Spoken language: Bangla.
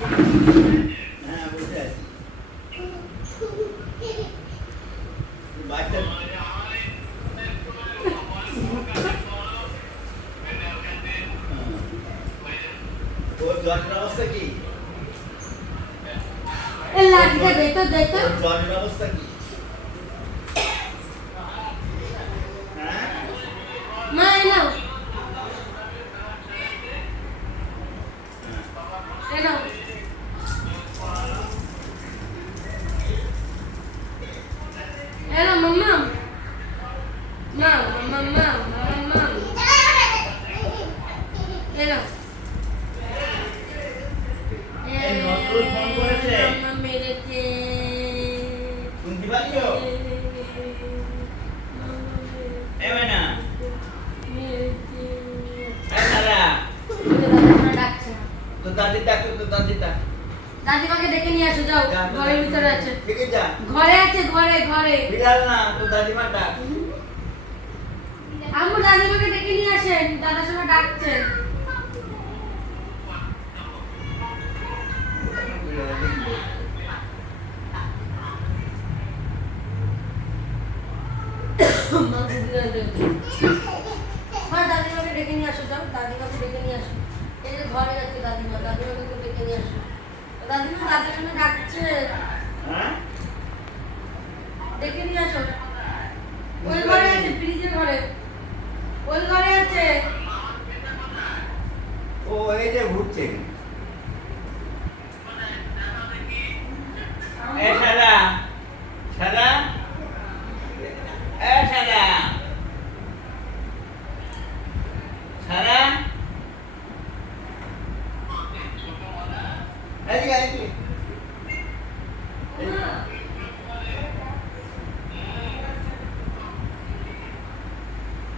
হ্যাঁ বসে আছি। বাচ্চা ওর জ্বরের অবস্থা কি? লাঠিটা দে তো দে তো। ওর জ্বরের অবস্থা কি? হ্যাঁ মা এলো এলো এলো মাম্মা মা মাম্মা মাম্মা এলো এই নজরুল ফোন করেছে? মাম্মা মেরেছে শুনতে পাচ্ছো? এই মাইনা, এই সারা, তো দাদি ডাকো, তো দাদি ডাক। দাদিমাকে ডেকে নিয়ে আসো যাও, যা, তো ঘরের দাদি- ভিতরে আছে। ঠিক যা। ঘরে আছে, ঘরে ঘরে। বিড়াল না, তো দাদিমা ডাক। আম্মু দাদিমাকে ডেকে নিয়ে আসেন, দাদার সঙ্গে ডাকছেন। হ্যাঁ দাদিমাকে ডেকে নিয়ে আসো যাও, দাদিমাকে ডেকে নিয়ে আসো। এই যে ঘরে আছে দাদিমা, দাদিমাকে একটু ডেকে নিয়ে আসো। দাদিমা দাদার সঙ্গে ডাকছে, হ্যাঁ? ডেকে নিয়ে আসো। ওই ঘরে আছে, ফ্রিজের ঘরে। ওই ঘরে আছে। ও এই যে ঘুরছে। এই সারা, সারা, এই সারা, সারা, এদিকে, এদিকে।